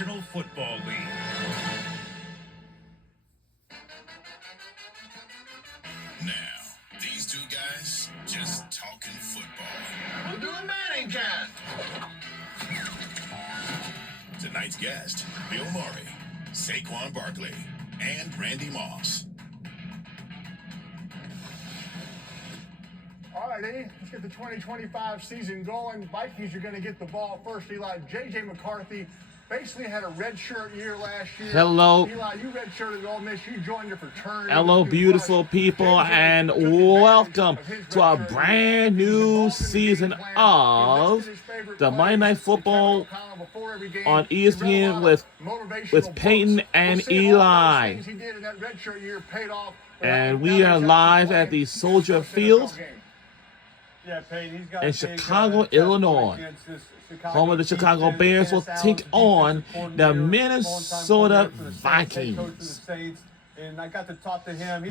National Football League. Now, these two guys just talking football. We're doing Manning Cast. Tonight's guest, Bill Murray, Saquon Barkley, and Randy Moss. All right, Eddie, let's get the 2025 season going. Vikings are going to get the ball first. Eli, J.J. McCarthy basically had a redshirt year last year. Hello. Eli, you redshirted Ole Miss. You joined your fraternity. Hello, beautiful people, and welcome to a brand new season of the Monday Night Football on ESPN with Peyton and Eli. And we are live at the Soldier Field in Chicago, Illinois. Home of the Chicago Bears will take on the Minnesota Vikings.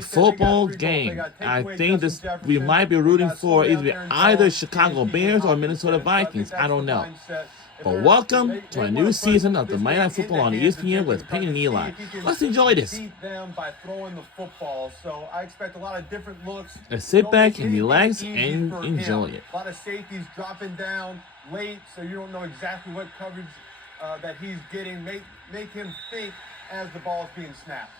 Football game. I think we might be rooting for either Chicago Bears or Minnesota Vikings. I don't know. But welcome to a new season of the Monday Night Football on ESPN with Peyton and Eli. Let's enjoy this. Beat them by throwing the football, so I expect a lot of different looks. Let's sit back and relax and enjoy it. A lot of safeties dropping down late, so you don't know exactly what coverage that he's getting. Make him think as the ball is being snapped.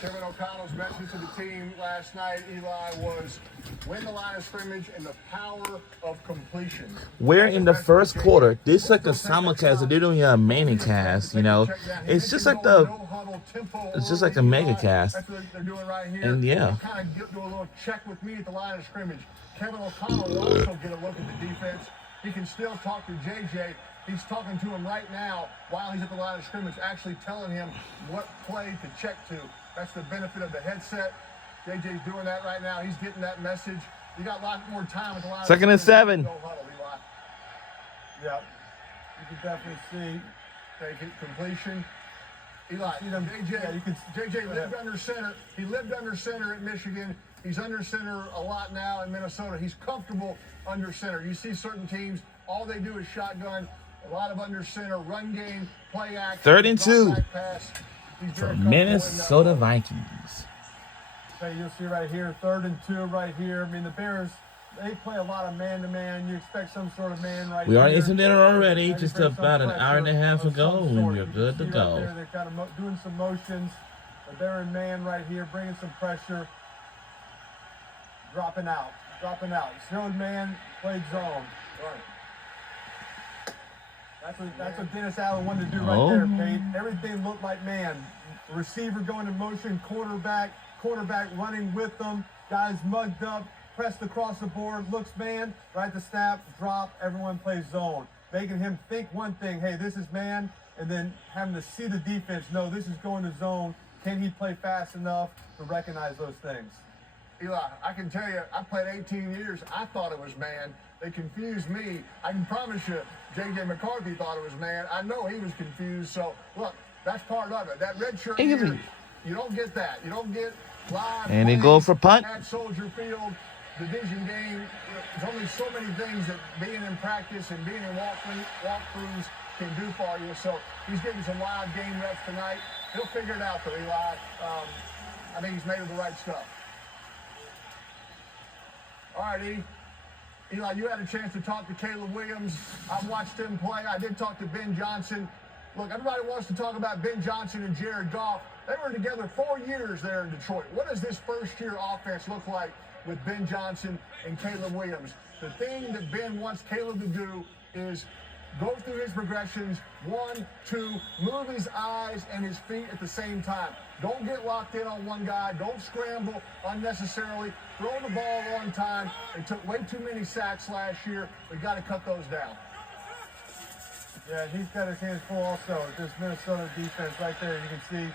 Kevin O'Connell's message to the team last night, Eli, was win the line of scrimmage and the power of completion. We're in the first quarter. This is like a simulcast. They're doing a mini cast, you know. It's just like a mega cast. That's what they're doing right here. And yeah. Kind of do a little check with me at the line of scrimmage. Kevin O'Connell will also get a look at the defense. He can still talk to JJ. He's talking to him right now while he's at the line of scrimmage, actually telling him what play to check to. That's the benefit of the headset. JJ's doing that right now. He's getting that message. You got a lot more time with the line. Second and 7. No huddle, Eli. Yeah, you can definitely see. Take it, completion. Eli, See them, JJ, you can, JJ lived under center. He lived under center at Michigan. He's under center a lot now in Minnesota. He's comfortable under center. You see certain teams, all they do is shotgun. A lot of under center, run game, play action. 3rd and 2 pass. for Minnesota Vikings. Okay, you'll see right here, 3rd and 2 right here. I mean, the Bears, they play a lot of man-to-man. You expect some sort of man right We are here. in there already, just about an hour and a half ago, and we're good to go. They're kind of doing some motions, but they're in man right here, bringing some pressure. Dropping out. Showed man, played zone. That's what Dennis Allen wanted to do right there, Pete. Everything looked like man. Receiver going in motion, quarterback running with them. Guys mugged up, pressed across the board, looks man, right to snap, drop, everyone plays zone. Making him think one thing, hey, this is man, and then having to see the defense, no, this is going to zone. Can he play fast enough to recognize those things? Eli, I can tell you, I played 18 years. I thought it was man. They confused me. I can promise you, J.J. McCarthy thought it was man. I know he was confused. So, look, that's part of it. That red shirt here, you don't get that. You don't get live. And they go for punt. At Soldier Field, division game. There's only so many things that being in practice and being in walkthroughs can do for you. So, he's getting some live game reps tonight. He'll figure it out, though, Eli. I think he's made of the right stuff. All right, E. Eli, you had a chance to talk to Caleb Williams. I've watched him play. I did talk to Ben Johnson. Look, everybody wants to talk about Ben Johnson and Jared Goff. They were together 4 years there in Detroit. What does this first-year offense look like with Ben Johnson and Caleb Williams? The thing that Ben wants Caleb to do is go through his progressions, 1, 2, move his eyes and his feet at the same time. Don't get locked in on one guy. Don't scramble unnecessarily. Throw the ball on time. They took way too many sacks last year. We got to cut those down. Yeah, he's got his hands full also. This Minnesota defense right there, you can see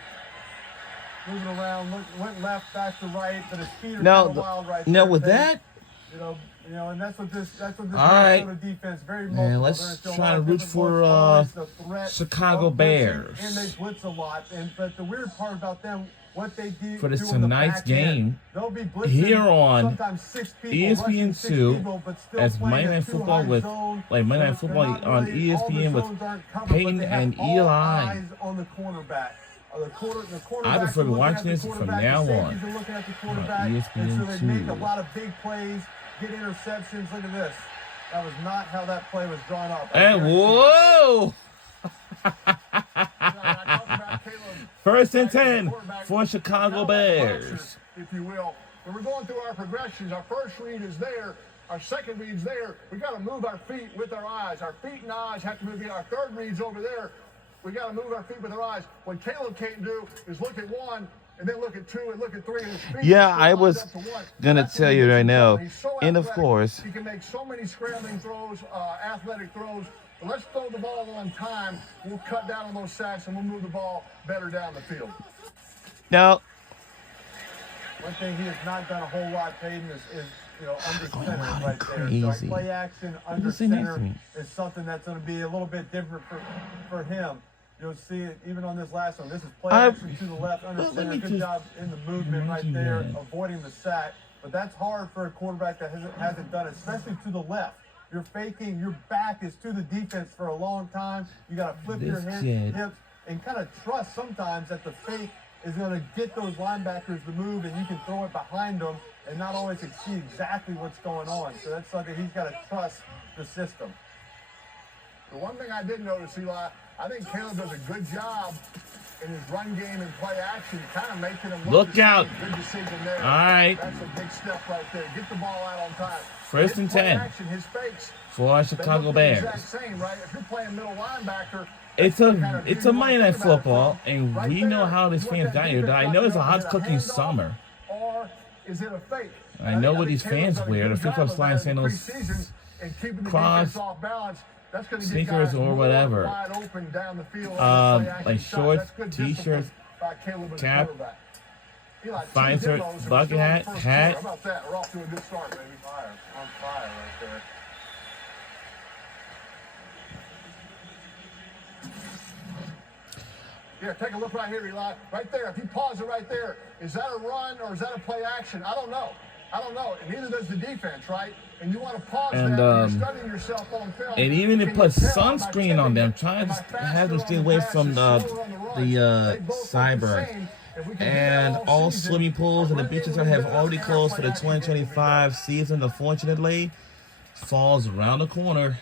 moving around, went left, back to right, but his feet are kind of wild right there. No, with that, you know, and that's what this right. Minnesota defense very man, mobile. let's try to root for Chicago Bears. And they blitz a lot. But the weird part about them, what they do for this on the tonight's back end. game They'll be blitzing here on sometimes 6 people, ESPN rushing 6 2 people, but still as playing Monday a Night Football two-high with zone. Monday Night They're Football not on really- all the ESPN with zones aren't covered, Peyton but they have and all Eli. eyes on the cornerback. The quarterbacks I prefer are looking watching at the this from quarterback, now the on safeties are looking at the quarterback, ESPN and so they make a 2. lot of big plays, get interceptions. Look at this. That was not how that play was drawn up. And whoa! First and 10 for Chicago Bears. If you will. When we're going through our progressions, our first read is there, our second read's there. We got to move our feet with our eyes. Our feet and eyes have to move in. Our third read's over there. We got to move our feet with our eyes. What Caleb can't do is look at one and then look at two and look at three. And his feet Yeah, are I lined was up to one. gonna That's tell what he you gets right in now, trouble. He's so and of athletic. course, He can make so many scrambling throws, athletic throws. But let's throw the ball on time. We'll cut down on those sacks and we'll move the ball better down the field. now One thing he has not done a whole lot, Peyton, is under going center wild right and there. crazy. So play action under does he next to center me? is something that's going to be a little bit different for him. You'll see it even on this last one. This is play action to the left under let center. me Good just job in the movement right imagine there, that. avoiding the sack. But that's hard for a quarterback that hasn't done it, especially to the left. You're faking, your back is to the defense for a long time. You got to flip your This kid. hips and kind of trust sometimes that the fake is going to get those linebackers to move and you can throw it behind them and not always see exactly what's going on. So that's something he's got to trust the system. The one thing I did notice, Eli, I think Caleb does a good job in his run game and play action, kind of making him Look the out. same. Good decision there. All right. That's a big step right there. Get the ball out on time. First His and play 10 action, his fakes, for our they Chicago look the Bears. exact same, right? If you're playing middle linebacker, It's that's the kind a of it's view a you Monday wanna Night think about it Football, from. and Right we know there how this is what fans that got here. defense I got know it's a to know. hot Is it cooking handoff summer. Or is it a fake? I know what think these Caleb's fans done a wear. good The flip-flop job of sliding that in the sandals, preseason and keeping the cross, defense off balance. That's going to get sneakers guys or more whatever. wide open down the field on the play action like shots. shorts, That's good t-shirts, discipline by Caleb as a cap, quarterback. Eli, two fine shirt, demos and bucket we're still in the hat, first hat. quarter. How about that? We're off to a good start, baby. Fire, on fire right there. Yeah, take a look right here, Eli. Right there. If you pause it right there, is that a run or is that a play action? I don't know. And neither does the defense, right? And you want to pause And, that when you're studying yourself on film. And even Can it puts you tell, am I sunscreen on them, tipping it? trying Am I to faster have them on stay the away pass from or slower on the runs? the They both look the cyber. same. If we can do And that all season, swimming pools and the our run beaches game have will be already better, and our closed for the play action game will be 2025 season. Unfortunately, falls around the corner.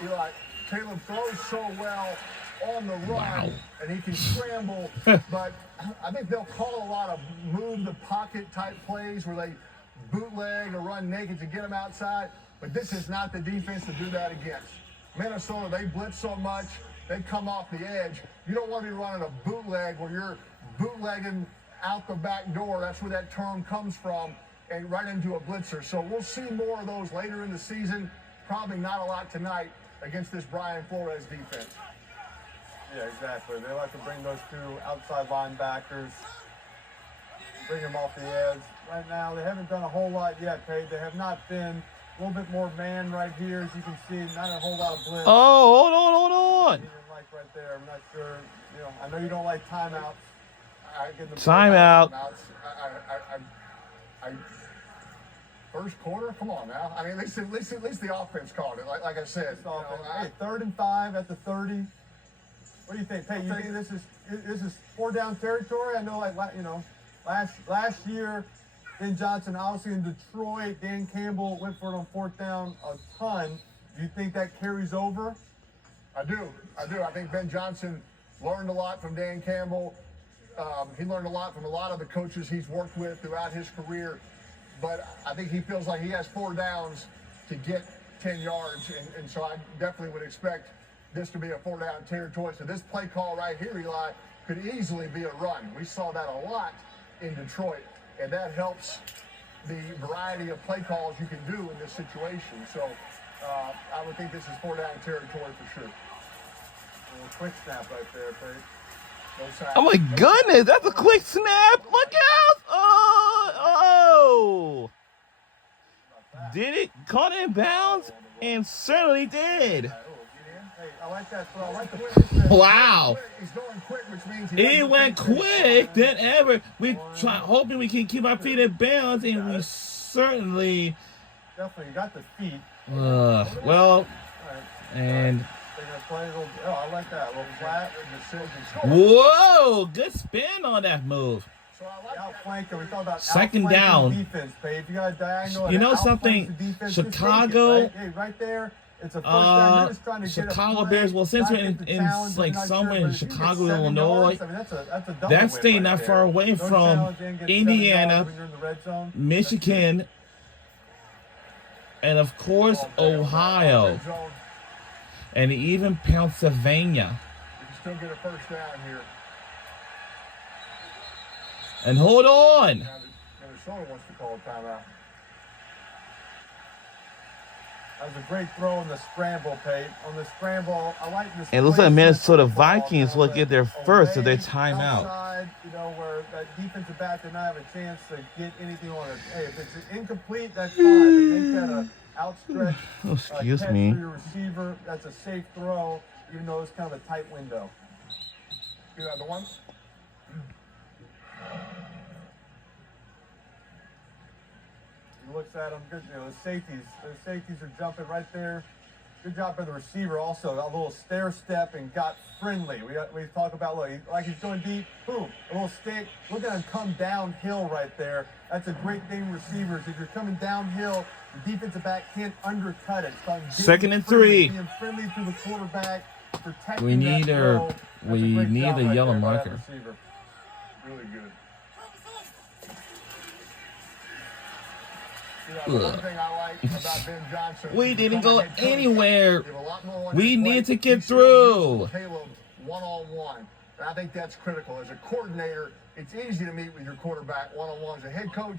better. Eli, Caleb throws so well on the run, Wow. and he can scramble, but I think they'll call a lot of move the pocket type plays where they bootleg or run naked to get them outside, but this is not the defense to do that against. Minnesota, they blitz so much, they come off the edge. You don't want to be running a bootleg where you're bootlegging out the back door. That's where that term comes from, and right into a blitzer. So we'll see more of those later in the season. Probably not a lot tonight against this Brian Flores defense. Yeah, exactly. They like to bring those two outside linebackers, bring them off the edge. Right now, they haven't done a whole lot yet, Pete. They have not been a little bit more man right here, as you can see. Not a whole lot of blitz. Oh, hold on. Even like right there, I'm not sure. I know you don't like timeouts. Timeout. First quarter? Come on now. I mean, at least the offense called it. Like I said, Hey, 3rd and 5 at the 30. What do you think, Peyton? You think this is 4-down territory? I know, last year, Ben Johnson, obviously in Detroit, Dan Campbell went for it on 4th down a ton. Do you think that carries over? I do. I think Ben Johnson learned a lot from Dan Campbell. He learned a lot from a lot of the coaches he's worked with throughout his career. But I think he feels like he has 4 downs to get 10 yards. And so I definitely would expect this to be a 4-down territory. So this play call right here, Eli, could easily be a run. We saw that a lot in Detroit. And that helps the variety of play calls you can do in this situation. So I would think this is 4-down territory for sure. A little quick snap right there, Peyton. No sacks. Oh my goodness, that's a quick snap. Look out. Oh. Did it? Caught it in bounds? And certainly did. Hey, I like that throw. I like the Wow. He's going quick, which means He went quick than ever. We try hoping we can keep our feet in bounds, and we certainly definitely got the feet. well, All right. and They're gonna play a little. Oh, I like that. A little flat. whoa, good spin on that move. So I like Outflanking. We talk about Second outflanking down. defense, babe. If you got a diagonal, You and know outflank something? the defense, just take it, Chicago- right? Hey, right there. It's a first down. You're just trying to get a Chicago play, Bears. Well, since not we're get the in challenge, like I'm not somewhere sure, in but if you get Chicago, 7 Illinois, yards, I mean, that's a double that win state right not there. far away No from challenge, and get 7 Indiana, yards when you're in the red zone. Michigan, and of course Ohio, and even Pennsylvania. You can still get a first down here. And hold on. Now, Minnesota wants to call a timeout. That was a great throw on the scramble, Pate. On the scramble, I like this. It looks like placement Minnesota of the ball, Vikings you know, will get their away, first of their timeout. Outside, you know, where that defensive back did not have a chance to get anything on it. Hey, if it's incomplete, that's fine. But make that a outstretched Oh, excuse catch me. for your receiver. That's a safe throw, even though it's kind of a tight window. You have the one? He looks at him. Good, you know, the safeties are jumping right there. Good job by the receiver also. A little stair step and got friendly. We talk about, look, like he's going deep. Boom, a little stick. Look at him come downhill right there. That's a great thing, receivers. If you're coming downhill, the defensive back can't undercut it. It's called Second and friendly, 3. Being friendly to the quarterback, protecting We need that our- throw. That's we a great need job a right yellow there by that marker. receiver. Really good. Ugh. One thing I like about Ben Johnson. We didn't become go a head coach, anywhere. you have a lot more on We his need plate. to get He's still through. using Caleb one-on-one. And I think that's critical. As a coordinator, it's easy to meet with your quarterback one-on-one. As a head coach,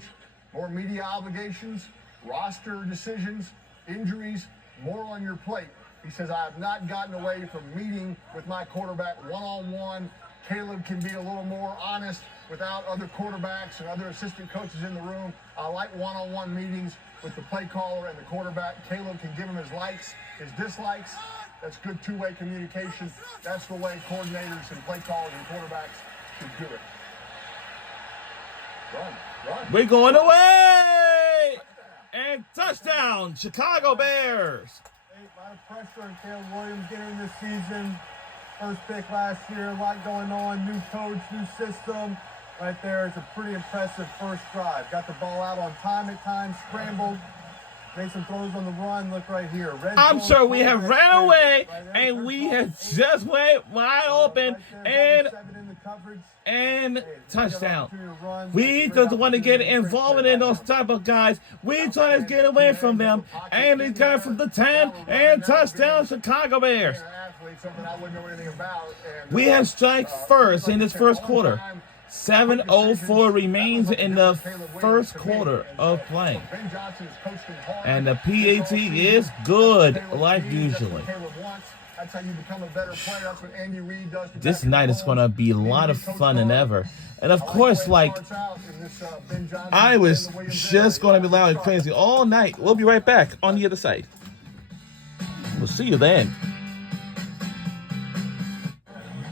more media obligations, roster decisions, injuries, more on your plate. He says, I have not gotten away from meeting with my quarterback one-on-one. Caleb can be a little more honest without other quarterbacks and other assistant coaches in the room. I like one-on-one meetings with the play caller and the quarterback. Caleb can give him his likes, his dislikes. That's good two-way communication. That's the way coordinators and play callers and quarterbacks should do it. Run. We're going away! And touchdown, Chicago Bears. A lot of pressure on Caleb Williams getting this season. First pick last year, a lot going on. New coach, new system. Right there, it's a pretty impressive first drive. Got the ball out on time at times, scrambled. Made some throws on the run. Look right here. Red I'm zone sure we have quarterback ran straight. away, Right there, and third we down, have 8. just went wide open, Right there, and double 7 in the coverage. and Hey, they got an touchdown. opportunity to run. We Great just want to get opportunity. Great involved play in by those him. type of guys. We trying to get away from them, and he got from the 10 and touchdown, Chicago Bears. Athlete, something I wouldn't know anything about. And, We have strike first in this first quarter. 7:04 remains in the first quarter of play. Ben Johnson has coached him hard. And the PAT is good, like usually. That's how you become a better player. That's what Andy Reid does. to This Patrick night is going to Mahomes. be a lot of fun than ever. And of course, like, I was just going to be loud and crazy all night. We'll be right back on the other side. We'll see you then.